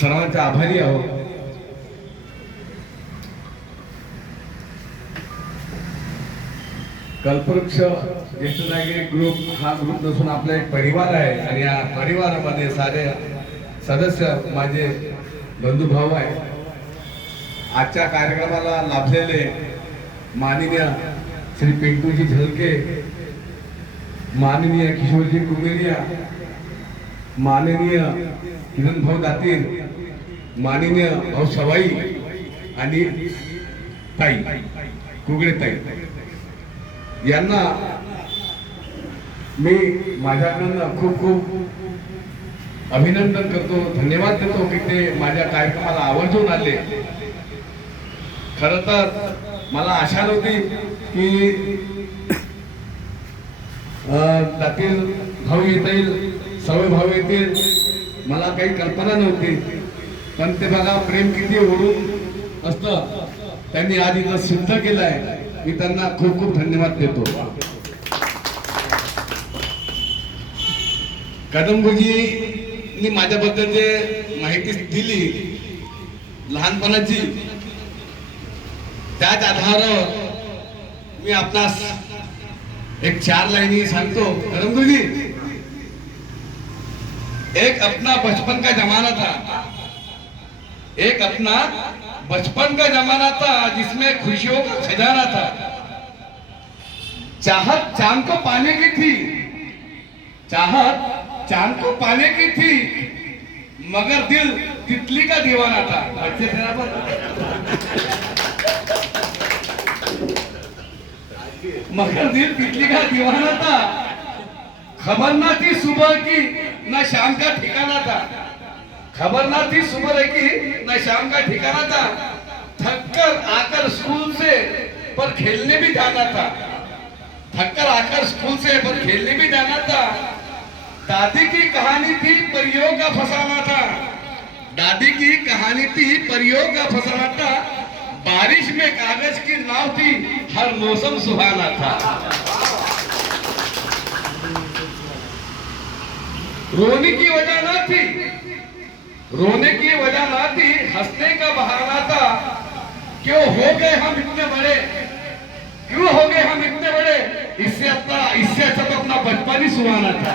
सर्वांचा आभारी आहोत। कल्पवृक्ष ज्येष्ठ नागरिक ग्रुप हा ग्रुप नसून आपला एक परिवार आहे आणि या परिवारामध्ये सारे सदस्य माझे बंधू भाऊ आहे। आजच्या कार्यक्रमाला लाभलेले माननीय श्री पिंटूजी झलके, माननीय किशोरजी कुमेरिया, माननीय किरण भाऊ दातीर, माननीय भाऊ सवाई आणि ताई कुगळे ताई यांना मी माझ्याकडून खूप खूप अभिनंदन करतो, धन्यवाद देतो की ते माझ्या कार्यक्रमाला आवर्जून आले। खरं तर मला आशा नव्हती की दातील भाऊ येतील, सवय भाऊ येतील, मला काही कल्पना नव्हती। पण ते बघा प्रेम किती ओढून असतं, त्यांनी आज इथं सिद्ध केलंय। मी त्यांना खूप खूप धन्यवाद देतो। कदमगुरुजींनी माझ्याबद्दल जे माहिती दिली लहानपणाची, त्याच आधारावर मी आपणास एक 4 लाइनी सांगतो। कदमगुरुजी, एक अपना बचपन का जमाना था, एक अपना बचपन का जमाना था जिसमें खुशियों का खजाना था। चाहत चांद को पाने की थी, चाहत चांद को पाने की थी, मगर दिल तितली का दीवाना था। बच्चे मगर दिल तितली का दीवाना था। खबर ना थी सुबह की ना शाम का ठिकाना था, खबर ना थी सुबह की ना शाम का ठिकाना था। थक कर आकर स्कूल से पर खेलने भी जाना था, थक कर आकर स्कूल से पर खेलने भी जाना था। दादी की कहानी थी परियों का फसाना था, दादी की कहानी थी परियों का फसाना था। बारिश में कागज की नाव थी, हर मौसम सुहाना था। रोने की वजह ना थी, रोने की वजह ना थी, हंसने का बहाना था। क्यों हो गए हम इतने बड़े, क्यों हो गए हम इतने बड़े, इससे अच्छा तो अपना बचपन ही सुहाना था।